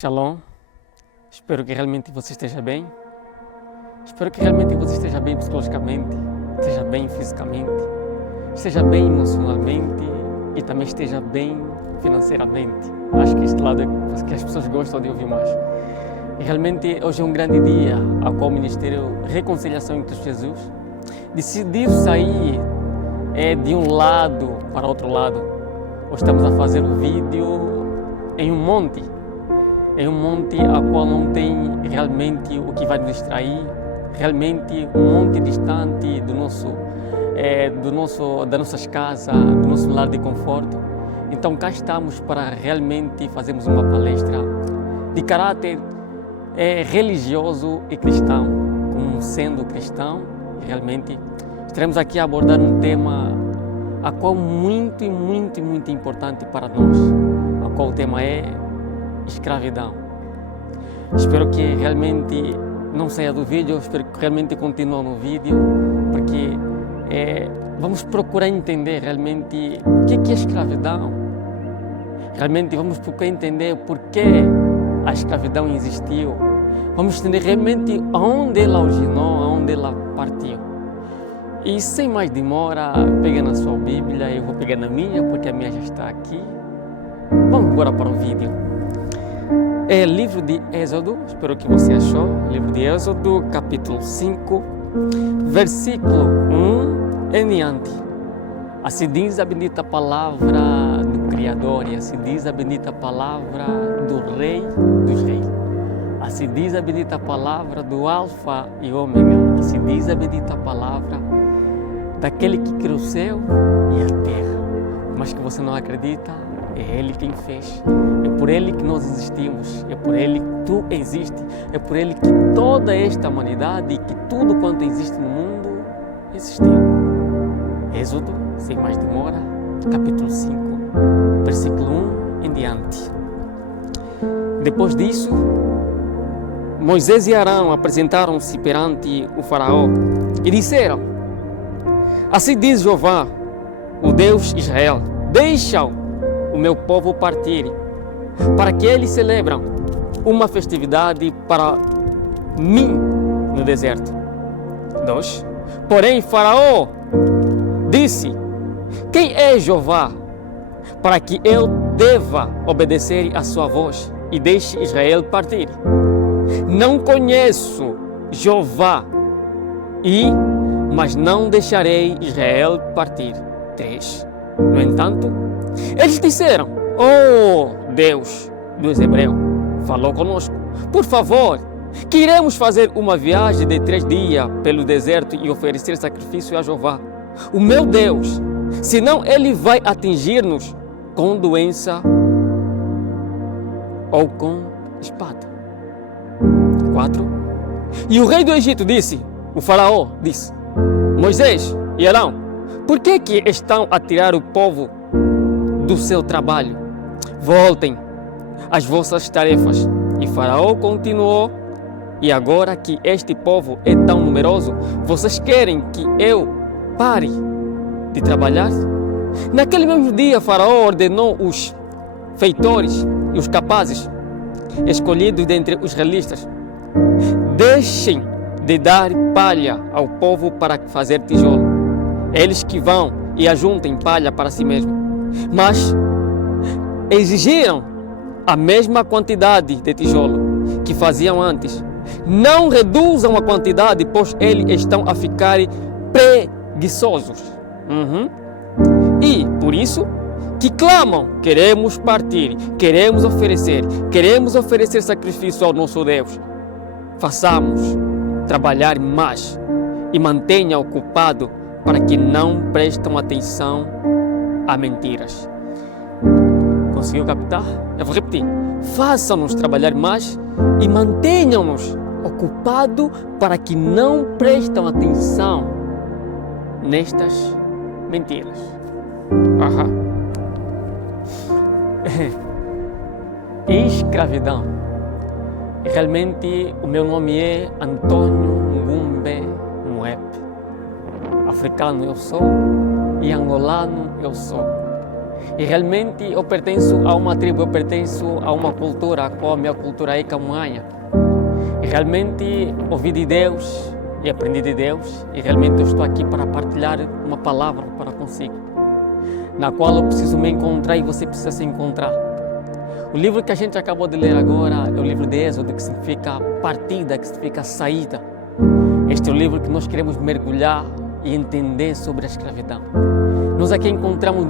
Shalom, espero que realmente você esteja bem. Espero que realmente você esteja bem psicologicamente, esteja bem fisicamente, esteja bem emocionalmente e também esteja bem financeiramente. Acho que este lado é que as pessoas gostam de ouvir mais. E realmente hoje é um grande dia ao qual o Ministério Reconciliação em Cristo Jesus decidiu sair de um lado para outro lado. Hoje estamos a fazer o vídeo em um monte a qual não tem realmente o que vai nos distrair, realmente um monte distante das nossas casas, do nosso lar de conforto. Então cá estamos para realmente fazermos uma palestra de caráter religioso e cristão. Como sendo cristão, realmente estaremos aqui a abordar um tema a qual muito importante para nós, a qual o tema é escravidão. Espero que realmente não saia do vídeo, espero que realmente continue no vídeo, porque vamos procurar entender realmente o que é escravidão. Realmente vamos procurar entender por que a escravidão existiu. Vamos entender realmente aonde ela originou, aonde ela partiu. E sem mais demora, pega na sua Bíblia, eu vou pegar na minha, porque a minha já está aqui. Vamos embora para o vídeo. É livro de Êxodo, espero que você achou, livro de Êxodo, capítulo 5, versículo 1 em diante. Assim diz a bendita palavra do Criador e assim diz a bendita palavra do Rei dos Reis. Assim diz a bendita palavra do Alfa e Ômega. Assim diz a bendita palavra daquele que criou o céu e a terra. Mas que você não acredita, é Ele quem fez. É por Ele que nós existimos. É por Ele que tu existes. É por Ele que toda esta humanidade e que tudo quanto existe no mundo existiu. Êxodo, sem mais demora, capítulo 5, versículo 1 em diante. Depois disso, Moisés e Arão apresentaram-se perante o faraó e disseram: Assim diz Jeová, o Deus Israel, deixa-o o meu povo partir, para que eles celebram uma festividade para mim no deserto. 2. Porém, Faraó disse: Quem é Jeová, para que eu deva obedecer à sua voz e deixe Israel partir? Não conheço Jeová, mas não deixarei Israel partir. 3. No entanto, eles disseram: Oh Deus dos Hebreus, falou conosco. Por favor, queremos fazer uma viagem de 3 dias pelo deserto e oferecer sacrifício a Jeová, o meu Deus, senão Ele vai atingir-nos com doença ou com espada. 4. E o rei do Egito disse, o faraó disse: Moisés e Arão, por que estão a tirar o povo do seu trabalho? Voltem às vossas tarefas. E Faraó continuou: E agora que este povo é tão numeroso, vocês querem que eu pare de trabalhar? Naquele mesmo dia, Faraó ordenou os feitores e os capazes, escolhidos dentre os israelitas: Deixem de dar palha ao povo para fazer tijolo. Eles que vão e ajuntem palha para si mesmos. Mas exigiram a mesma quantidade de tijolo que faziam antes. Não reduzam a quantidade, pois eles estão a ficar preguiçosos. E por isso que clamam: queremos partir, queremos oferecer sacrifício ao nosso Deus. Façamos trabalhar mais e mantenha ocupado, para que não prestem atenção a mentiras. Conseguiu captar? Eu vou repetir. Façam-nos trabalhar mais e mantenham-nos ocupados, para que não prestem atenção nestas mentiras. Escravidão. Realmente o meu nome é Antônio Ngumbe Moep. Africano eu sou e angolano eu sou. E realmente eu pertenço a uma tribo, eu pertenço a uma cultura, a qual a minha cultura é camunhanha. E realmente ouvi de Deus e aprendi de Deus, e realmente eu estou aqui para partilhar uma palavra para consigo, na qual eu preciso me encontrar e você precisa se encontrar. O livro que a gente acabou de ler agora é o livro de Êxodo, que significa partida, que significa saída. Este é o livro que nós queremos mergulhar e entender sobre a escravidão. Nós aqui encontramos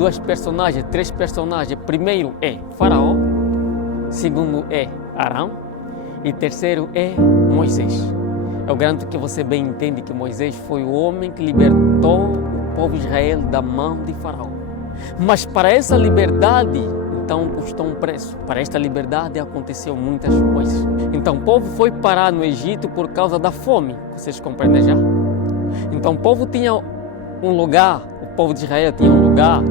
três personagens. Primeiro é Faraó, segundo é Arão e terceiro é Moisés. Eu garanto que você bem entende que Moisés foi o homem que libertou o povo de Israel da mão de Faraó. Mas para essa liberdade, então custou um preço. Para esta liberdade aconteceu muitas coisas. Então o povo foi parar no Egito por causa da fome. Vocês compreendem já? Então o povo tinha um lugar, o povo de Israel tinha um lugar,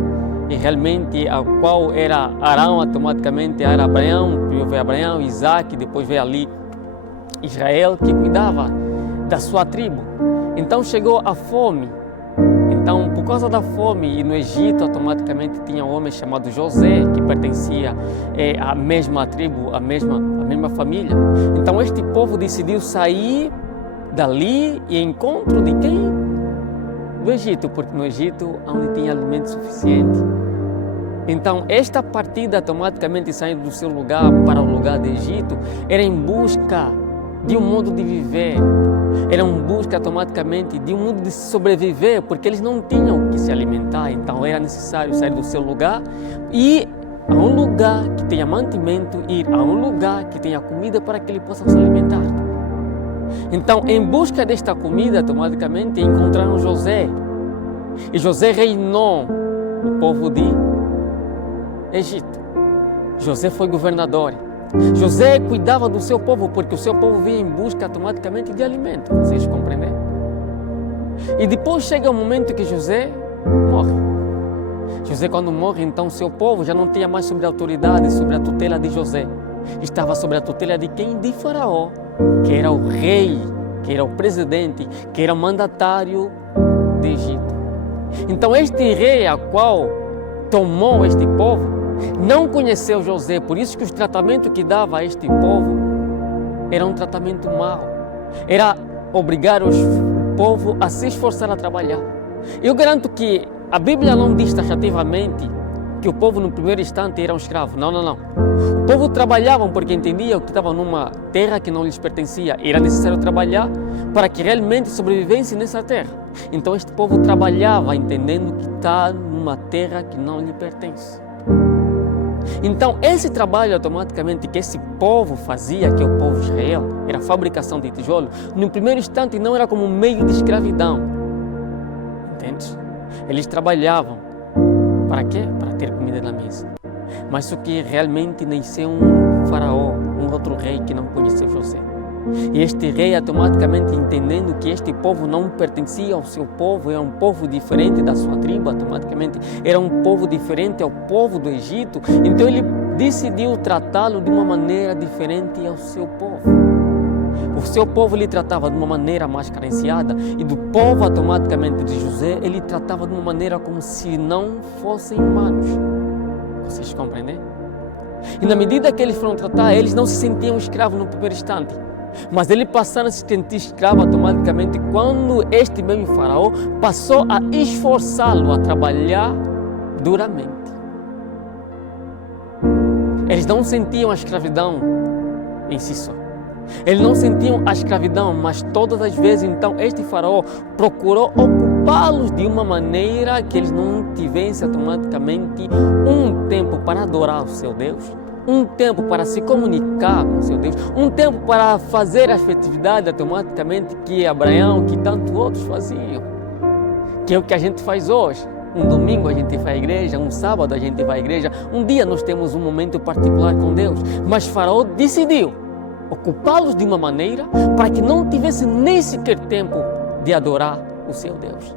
e realmente a qual era Arão, automaticamente era Abraão, primeiro veio Abraão, Isaac, depois veio ali Israel, que cuidava da sua tribo. Então chegou a fome. Então, por causa da fome, e no Egito automaticamente tinha um homem chamado José, que pertencia à mesma tribo, à mesma família. Então este povo decidiu sair dali e em encontro de quem? Do Egito, porque no Egito onde tinha alimento suficiente. Então esta partida automaticamente saindo do seu lugar para o lugar do Egito era em busca de um modo de viver. Era em busca automaticamente de um modo de sobreviver, porque eles não tinham o que se alimentar. Então era necessário sair do seu lugar e ir a um lugar que tenha mantimento, ir a um lugar que tenha comida para que ele possa se alimentar. Então, em busca desta comida, automaticamente encontraram José. E José reinou o povo de Egito. José foi governador. José cuidava do seu povo, porque o seu povo vinha em busca automaticamente de alimento. Vocês compreendem? E depois chega o momento que José morre. José, quando morre, então o seu povo já não tinha mais sobre a autoridade, sobre a tutela de José. Estava sobre a tutela de quem? De Faraó, que era o rei, que era o presidente, que era o mandatário de Egito. Então este rei a qual tomou este povo não conheceu José, por isso que os tratamentos que dava a este povo era um tratamento mau. Era obrigar o povo a se esforçar a trabalhar. Eu garanto que a Bíblia não diz taxativamente que o povo no primeiro instante era um escravo. Não. O povo trabalhava porque entendia que estava numa terra que não lhes pertencia. Era necessário trabalhar para que realmente sobrevivessem nessa terra. Então este povo trabalhava entendendo que está numa terra que não lhe pertence. Então esse trabalho automaticamente que esse povo fazia, que é o povo de Israel, era a fabricação de tijolo, no primeiro instante não era como um meio de escravidão. Entende? Eles trabalhavam. Para quê? Para ter comida na mesa. Mas só que realmente nasceu um faraó, um outro rei que não conheceu José. E este rei automaticamente entendendo que este povo não pertencia ao seu povo, era um povo diferente da sua tribo, automaticamente era um povo diferente ao povo do Egito, então ele decidiu tratá-lo de uma maneira diferente ao seu povo. O seu povo ele tratava de uma maneira mais carenciada e do povo automaticamente de José ele tratava de uma maneira como se não fossem humanos. Vocês compreendem? E na medida que eles foram tratar, eles não se sentiam escravos no primeiro instante. Mas eles passaram a se sentir escravo automaticamente quando este mesmo faraó passou a esforçá-lo a trabalhar duramente. Eles não sentiam a escravidão em si só. Eles não sentiam a escravidão, mas todas as vezes então este faraó procurou ocupá-los de uma maneira que eles não tivessem automaticamente um tempo para adorar o seu Deus, um tempo para se comunicar com o seu Deus, um tempo para fazer as festividades automaticamente que Abraão, que tantos outros faziam, que é o que a gente faz hoje. Um domingo a gente vai à igreja, um sábado a gente vai à igreja, um dia nós temos um momento particular com Deus, mas Faraó decidiu ocupá-los de uma maneira para que não tivesse nem sequer tempo de adorar o seu Deus.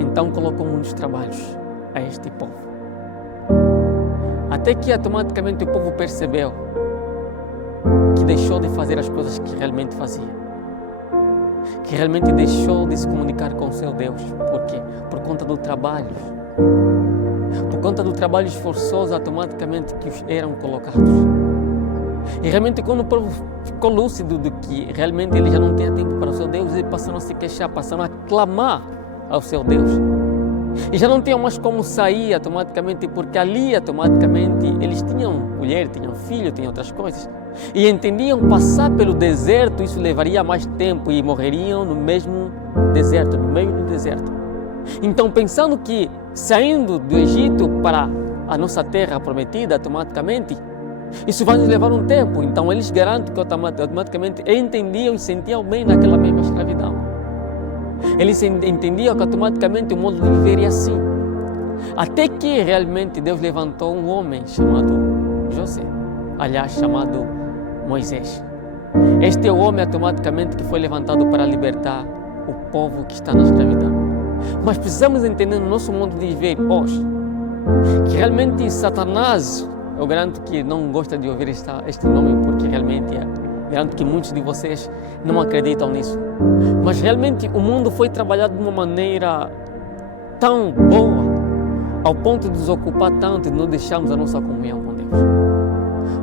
Então colocou muitos trabalhos a este povo. Até que automaticamente o povo percebeu que deixou de fazer as coisas que realmente fazia. Que realmente deixou de se comunicar com o seu Deus. Por quê? Por conta do trabalho. Por conta do trabalho esforçoso automaticamente que os eram colocados. E realmente quando o povo ficou lúcido de que realmente ele já não tinha tempo para o seu Deus, eles passaram a se queixar, passaram a clamar ao seu Deus. E já não tinham mais como sair automaticamente, porque ali automaticamente eles tinham mulher, tinham filho, tinham outras coisas. E entendiam passar pelo deserto, isso levaria mais tempo e morreriam no mesmo deserto, no meio do deserto. Então, pensando que saindo do Egito para a nossa terra prometida automaticamente, isso vai nos levar um tempo. Então, eles garantem que automaticamente entendiam e sentiam bem naquela mesma escravidão. Eles entendiam que automaticamente o modo de viver é assim. Até que realmente Deus levantou um homem chamado José, aliás, chamado Moisés. Este é o homem automaticamente que foi levantado para libertar o povo que está na escravidão. Mas precisamos entender no nosso modo de viver hoje que realmente Satanás, eu garanto que não gosta de ouvir este nome, porque realmente garanto que muitos de vocês não acreditam nisso. Mas realmente o mundo foi trabalhado de uma maneira tão boa, ao ponto de nos ocupar tanto e não deixarmos a nossa comunhão com Deus.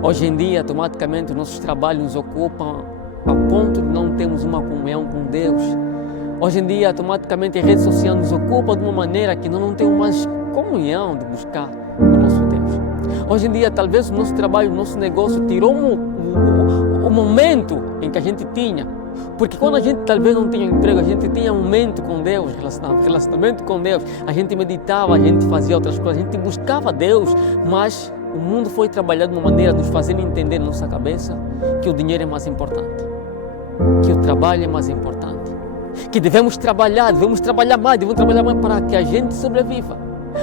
Hoje em dia, automaticamente, os nossos trabalhos nos ocupam ao ponto de não termos uma comunhão com Deus. Hoje em dia, automaticamente, a rede social nos ocupa de uma maneira que não temos mais comunhão de buscar o nosso Deus. Hoje em dia, talvez o nosso trabalho, o nosso negócio tirou o momento em que a gente tinha. Porque quando a gente talvez não tinha emprego, a gente tinha um momento com Deus, relacionamento com Deus. A gente meditava, a gente fazia outras coisas, a gente buscava Deus, mas o mundo foi trabalhado de uma maneira de nos fazer entender na nossa cabeça que o dinheiro é mais importante, que o trabalho é mais importante, que devemos trabalhar mais para que a gente sobreviva.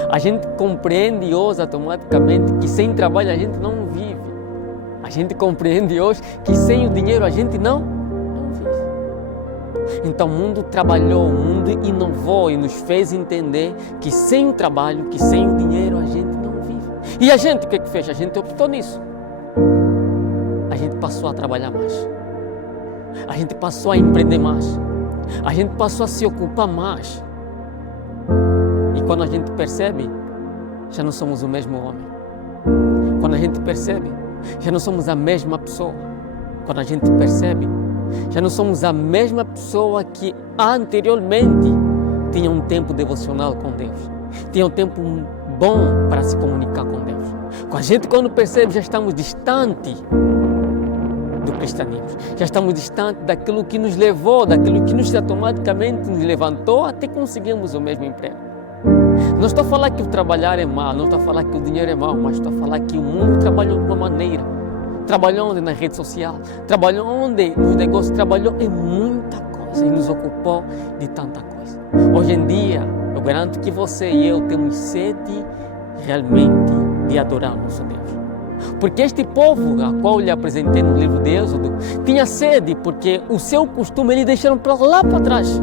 A gente compreende hoje automaticamente que sem trabalho a gente não vive. A gente compreende hoje que sem o dinheiro a gente não vive. Então o mundo trabalhou, o mundo inovou e nos fez entender que sem o trabalho, que sem o dinheiro a gente não vive. E a gente, o que fez? A gente optou nisso. A gente passou a trabalhar mais. A gente passou a empreender mais. A gente passou a se ocupar mais. E quando a gente percebe, já não somos o mesmo homem. Quando a gente percebe, já não somos a mesma pessoa. Quando a gente percebe, já não somos a mesma pessoa que anteriormente tinha um tempo devocional com Deus. Tinha um tempo bom para se comunicar com Deus. Com a gente, quando percebe, já estamos distante do cristianismo. Já estamos distante daquilo que nos levou, daquilo que nos automaticamente nos levantou até conseguirmos o mesmo emprego. Não estou a falar que o trabalhar é mau, não estou a falar que o dinheiro é mau, mas estou a falar que o mundo trabalhou de uma maneira. Trabalhou onde? Na rede social. Trabalhou onde? Nos negócios. Trabalhou em muita coisa e nos ocupou de tanta coisa. Hoje em dia, eu garanto que você e eu temos sede realmente de adorar o nosso Deus. Porque este povo, a qual eu lhe apresentei no livro de Êxodo, tinha sede porque o seu costume eles deixaram para lá para trás.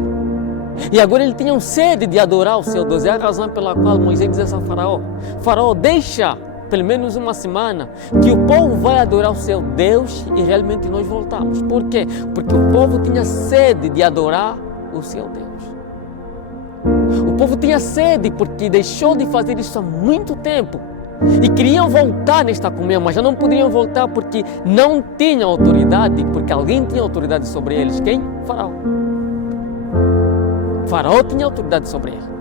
E agora eles tinham sede de adorar o seu Deus. É a razão pela qual Moisés disse a Faraó: Faraó, deixa pelo menos uma semana que o povo vai adorar o seu Deus e realmente nós voltamos. Por quê? Porque o povo tinha sede de adorar o seu Deus. O povo tinha sede porque deixou de fazer isso há muito tempo. E queriam voltar nesta comunhão, mas já não poderiam voltar porque não tinham autoridade, porque alguém tinha autoridade sobre eles. Quem? Faraó. Faraó tinha autoridade sobre ele.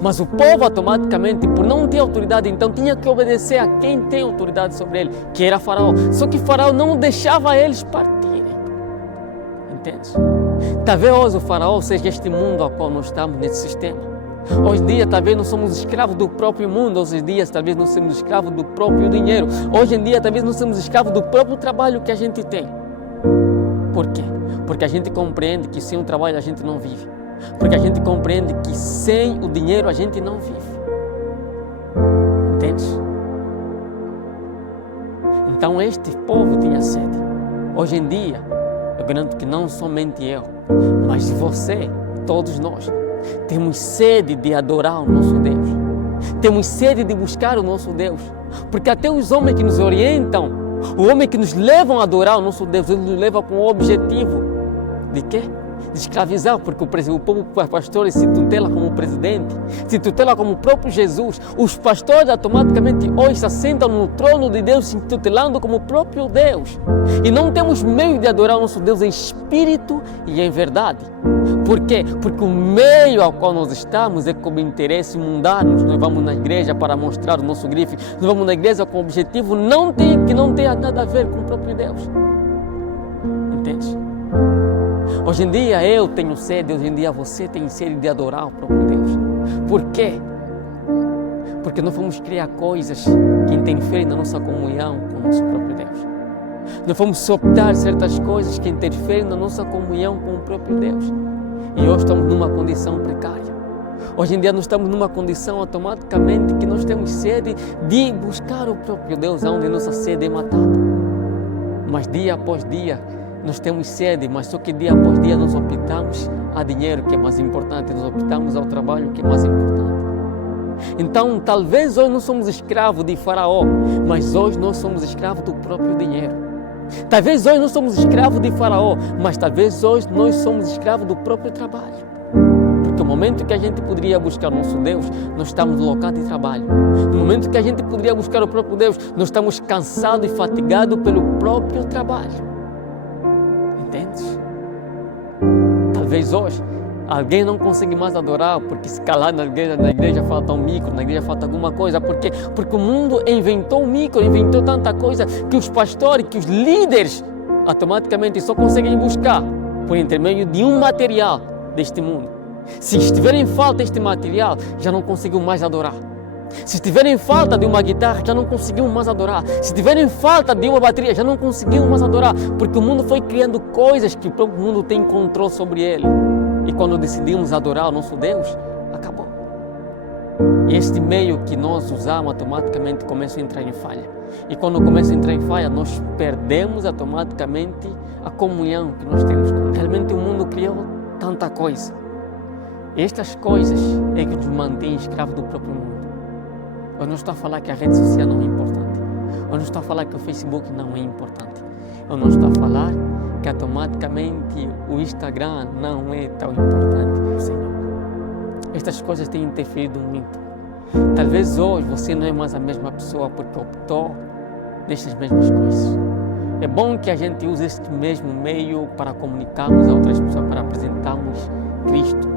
Mas o povo automaticamente, por não ter autoridade, então tinha que obedecer a quem tem autoridade sobre ele, que era Faraó. Só que Faraó não deixava eles partirem. Entende? Talvez hoje o Faraó seja este mundo ao qual nós estamos, nesse sistema. Hoje em dia, talvez não somos escravos do próprio mundo. Hoje em dia, talvez não somos escravos do próprio dinheiro. Hoje em dia, talvez não somos escravos do próprio trabalho que a gente tem. Por quê? Porque a gente compreende que sem o trabalho a gente não vive. Porque a gente compreende que sem o dinheiro a gente não vive. Entende? Então este povo tinha sede. Hoje em dia, eu garanto que não somente eu, mas você, todos nós, temos sede de adorar o nosso Deus. Temos sede de buscar o nosso Deus. Porque até os homens que nos orientam, os homens que nos levam a adorar o nosso Deus, eles nos levam com o objetivo de quê? de escravizar, porque o povo pastor se tutela como o presidente, se tutela como o próprio Jesus. Os pastores automaticamente hoje se assentam no trono de Deus, se tutelando como o próprio Deus. E não temos meio de adorar o nosso Deus em espírito e em verdade. Por quê? Porque o meio ao qual nós estamos é como interesse mundanos. Nós vamos na igreja para mostrar o nosso grife, nós vamos na igreja com o objetivo que não tenha nada a ver com o próprio Deus. Entende? Hoje em dia eu tenho sede, hoje em dia você tem sede de adorar o próprio Deus. Por quê? Porque nós vamos criar coisas que interferem na nossa comunhão com o nosso próprio Deus. Nós vamos soltar certas coisas que interferem na nossa comunhão com o próprio Deus. E hoje estamos numa condição precária. Hoje em dia nós estamos numa condição automaticamente que nós temos sede de buscar o próprio Deus, onde nossa sede é matada. Mas dia após dia nós temos sede, mas só que dia após dia nós optamos a dinheiro, que é mais importante, nós optamos ao trabalho, que é mais importante. Então, talvez hoje nós somos escravos de Faraó, mas hoje nós somos escravos do próprio dinheiro. Talvez hoje nós somos escravos de Faraó, mas talvez hoje nós somos escravos do próprio trabalho. Porque no momento que a gente poderia buscar o nosso Deus, nós estamos no local de trabalho. No momento que a gente poderia buscar o próprio Deus, nós estamos cansados e fatigados pelo próprio trabalho. Entendes? Talvez hoje alguém não consiga mais adorar porque se calar na igreja falta um micro, na igreja falta alguma coisa. Por quê? Porque o mundo inventou um micro, inventou tanta coisa que os pastores, que os líderes automaticamente só conseguem buscar por intermédio de um material deste mundo. Se estiver em falta este material, já não conseguiu mais adorar. Se tiverem falta de uma guitarra, já não conseguiam mais adorar. Se tiverem falta de uma bateria, já não conseguiam mais adorar. Porque o mundo foi criando coisas que o próprio mundo tem controle sobre ele. E quando decidimos adorar o nosso Deus, acabou. E este meio que nós usamos automaticamente começa a entrar em falha. E quando começa a entrar em falha, nós perdemos automaticamente a comunhão que nós temos. Realmente o mundo criou tanta coisa. E estas coisas é que nos mantém escravos do próprio mundo. Eu não estou a falar que a rede social não é importante. Eu não estou a falar que o Facebook não é importante. Eu não estou a falar que automaticamente o Instagram não é tão importante. Senhor, estas coisas têm interferido muito. Talvez hoje você não é mais a mesma pessoa porque optou nestas mesmas coisas. É bom que a gente use este mesmo meio para comunicarmos a outras pessoas, para apresentarmos Cristo.